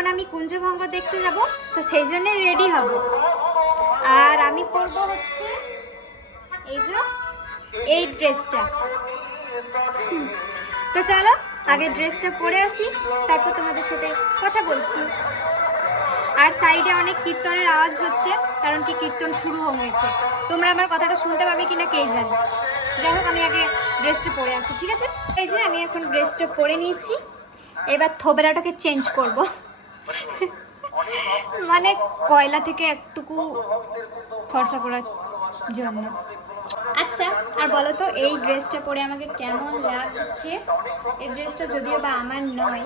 এখন আমি কুঞ্জভঙ্গ দেখতে যাব, তো সেই জন্য রেডি হব। আর আমি পরবো হচ্ছে এই ড্রেসটা। তো চলো আগে ড্রেসটা পরে আসি, তারপর তোমাদের সাথে কথা বলছি। আর সাইডে অনেক কীর্তনের আওয়াজ হচ্ছে, কারণ কি কীর্তন শুরু হয়েছে। তোমরা আমার কথাটা শুনতে পাবে কিনা কে জানে। যাই হোক আমি আগে ড্রেসটা পরে আসি, ঠিক আছে? এই যে আমি এখন ড্রেসটা পরে নিয়েছি, এবার থোবরাটাকে চেঞ্জ করব। মানে কয়লা থেকে একটুকু ফর্সা করার জন্য। আচ্ছা আর বলো তো এই ড্রেসটা পরে আমাকে কেমন লাগছে? এই ড্রেসটা যদিও বা আমার নয়,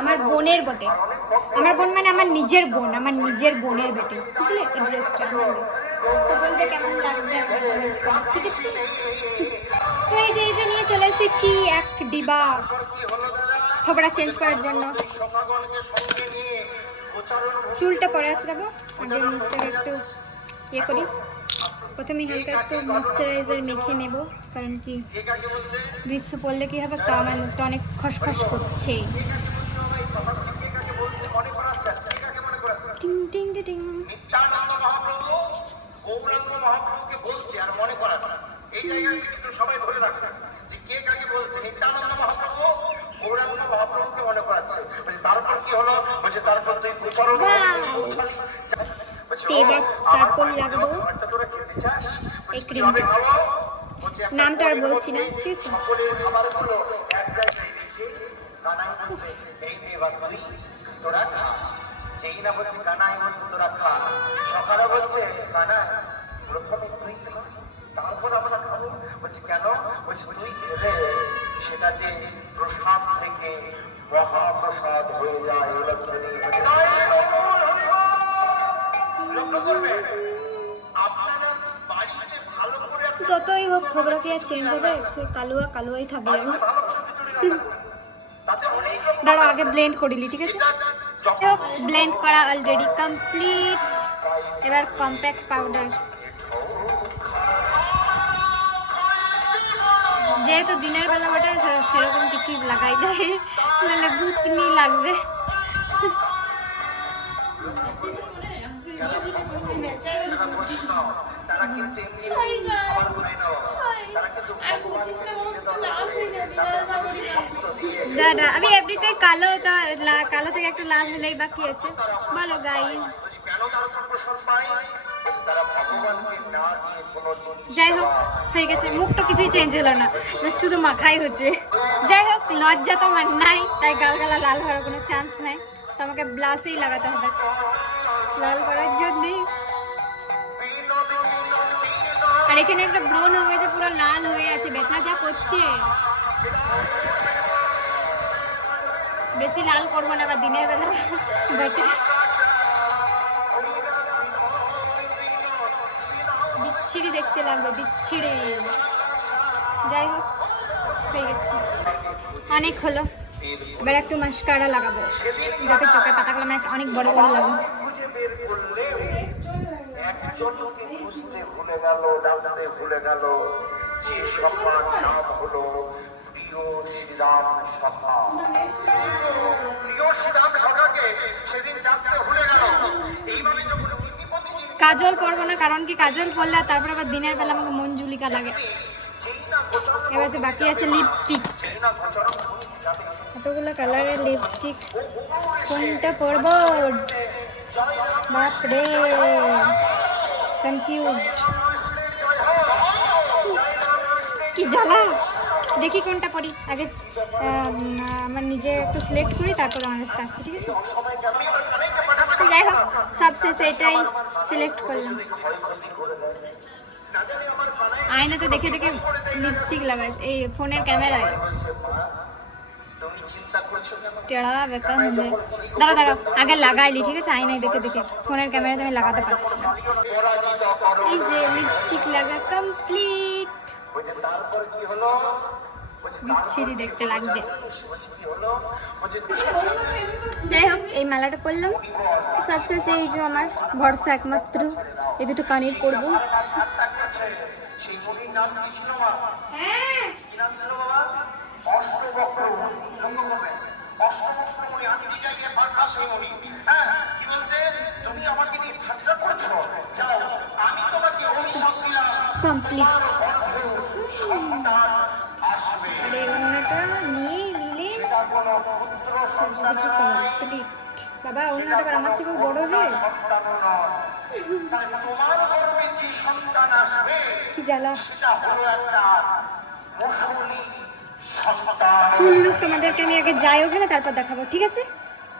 আমার বোনের বটে। আমার বোন মানে আমার নিজের বোন, আমার নিজের বোনের বেটে, বুঝলে? এই ড্রেসটা আমার না। তো বলতে কেমন লাগছে আমাকে কমেন্ট করো, ঠিক আছে? তো এই যে নিয়ে চলে এসেছি এক ডিবা থোবড়া চেঞ্জ করার জন্য। চুলটা পরে আসরাবো, আগে মুখটাকে একটু ইয়ে করি। প্রথমে হালকা একটু ময়শ্চারাইজার মেখে নেব, কারণ কি গ্রীষ্ম পড়লে কি হবে, তা আমার মুখটা অনেক খসখস করছে। টিং টিং টিং। তারপর লাগবো এই ক্রিমটা, নামটা আর বলছি না, ঠিক আছে? সেটা যে প্রসাদ থেকে মহাপ্রসাদ হয়ে যায়। যতই হোক থোবরা কি আর চেঞ্জ হবে? সে কালুয়া কালুয়াই থাকবে। দাঁড়াও আগে ব্লেন্ড করিলি, ঠিক আছে? ব্লেন্ড করা অলরেডি কমপ্লিট। এবার কম্প্যাক্ট পাউডার, যেহেতু দিনের বেলা ওটা সেরকম কিছু লাগাই দেয়, নাহলে ভূতনি লাগবে। দাদা আমি এমনিতে কালো, তো কালো থেকে একটু লাল হলেই বাকি আছে। বলো গাইস। যাই হোক হয়ে গেছে, মুখটা কিছুই চেঞ্জ হলো না, শুধু মাথাই হচ্ছে। যাই হোক লজ্জা তো আমার নাই, তাই গালগালা লাল হওয়ার কোনো চান্স নাই। তো আমাকে ব্লাশই লাগাতে হবে লাল করার জন্যে। আর এখানে একটা ব্রণ হয়ে গেছে, পুরো লাল হয়ে আছে, ব্যথা যা করছে। বেশি লাল করবো না, বা দিনের বেলা বটে। বিচ্ছিরি দেখতে লাগবে, বিচ্ছিরি। যাই হোক হয়ে গেছে, অনেক হলো। এবার একটু মাস্কারা লাগাবো, যাতে চোখের পাতাগুলো আমার অনেক বড় বড় লাগে। ভুলে গেল যে সখার নাম হলো প্রিয় শ্রীরাম সখা। প্রিয় শ্রীরাম সখাকে সেদিন জানতে ভুলে গেল। এইভাবে যখন কাজল পরবো না, কারণ কি কাজল পরলে তারপর আবার দিনের বেলা আমাকে মঞ্জুলিকা লাগে। এবার বাকি আছে লিপস্টিক, এতগুলো কালারের লিপস্টিক, কোনটা পরবো বাপরে, কনফিউজড। কি জ্বালা, দেখি কোনটা পরি আগে। আমার নিজে একটু সিলেক্ট করি, তারপর আমাদের কাছে আসছি, ঠিক আছে? যাই হোক সবশেষে এটাই সিলেক্ট করলাম। আয়নাতে দেখে দেখে লিপস্টিক লাগাই, এই ফোনের ক্যামেরায় টেড়া বেকার হবে। দাঁড়া দাঁড়াও আগে লাগাইলি, ঠিক আছে? আয়নায় দেখে দেখে, ফোনের ক্যামেরাতে আমি লাগাতে পারছি না। এই যে লিপস্টিক লাগা কমপ্লিট। বিচ্ছিরি দেখতে লাগছে। যাই হোক এই মালাটা করলাম, সবশেষে এই যে আমার ভরসা একমাত্র এই দুটো কানের করবো। কমপ্লিট। আর এই ওড়নাটা নিয়ে নিলেন, সাজুগুজু কমপ্লিট। বাবা ওড়নাটা আবার আমার থেকেও বড় যে, কি জ্বালা। ফুল লুক তোমাদেরকে আমি আগে যাই ওখানে, তারপর দেখাবো, ঠিক আছে?